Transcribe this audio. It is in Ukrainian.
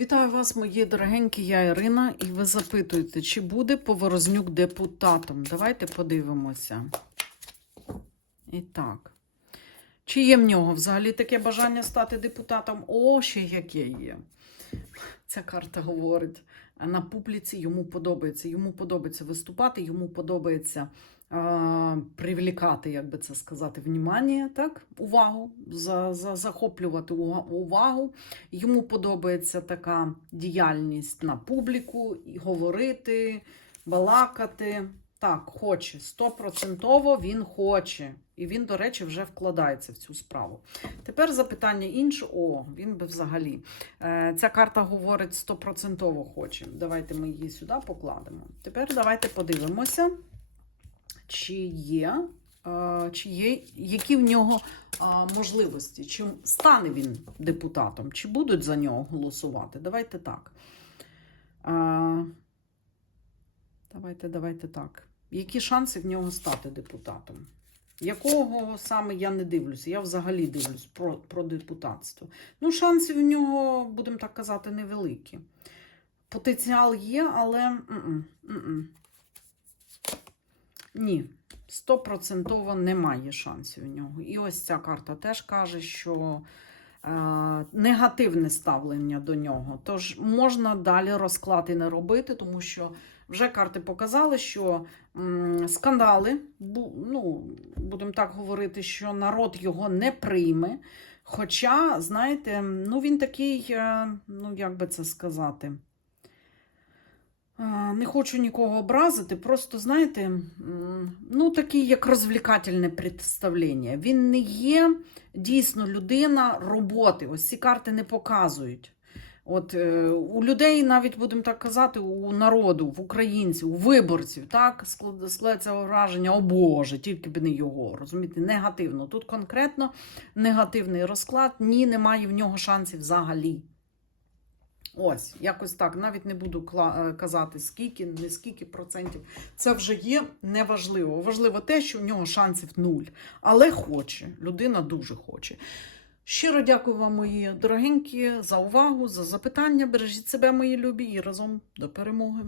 Вітаю вас, мої дорогенькі, я Ірина, і ви запитуєте, чи буде Поворознюк депутатом? Давайте подивимося. І так. Чи є в нього взагалі таке бажання стати депутатом? О, ще яке є. Ця карта говорить. На публіці йому подобається. Йому подобається виступати, йому подобається е, привлікати, як би це сказати, внімання, так? увагу, за, за, захоплювати увагу. Йому подобається така діяльність на публіку, говорити, балакати. Так, хоче. Стопроцентово він хоче. І він, до речі, вже вкладається в цю справу. Тепер запитання інше. О, він би взагалі. Е, ця карта говорить стопроцентово хоче. Давайте ми її сюди покладемо. Тепер давайте подивимося, чи є, е, чи є які в нього е, можливості, чи стане він депутатом, чи будуть за нього голосувати. Давайте так. Давайте, давайте так. Які шанси в нього стати депутатом? Якого саме я не дивлюся? Я взагалі дивлюсь про, про депутатство. Ну, шанси в нього, будемо так казати, невеликі. Потенціал є, але м-м, м-м. ні, стопроцентово немає шансів у нього. І ось ця карта теж каже, що е, негативне ставлення до нього. Тож можна далі розклад і не робити, тому що вже карти показали, що скандали, ну, будемо так говорити, що народ його не прийме. Хоча, знаєте, ну він такий, е, ну як би це сказати. е, Не хочу нікого образити, просто, знаєте, ну, такий як розвлікательне представлення. Він не є дійсно людина роботи. Ось ці карти не показують. От е, у людей, навіть будемо так казати, у народу, в українців, у виборців, так склад- складається враження, о Боже, тільки б не його. Розумієте, негативно. Тут конкретно негативний розклад, ні, немає в нього шансів взагалі. Ось, якось так. Навіть не буду кла- е, казати, скільки, не скільки процентів. Це вже є неважливо. Важливо те, що в нього шансів нуль. Але хоче. Людина дуже хоче. Щиро дякую вам, мої дорогенькі, за увагу, за запитання. Бережіть себе, мої любі, і разом до перемоги.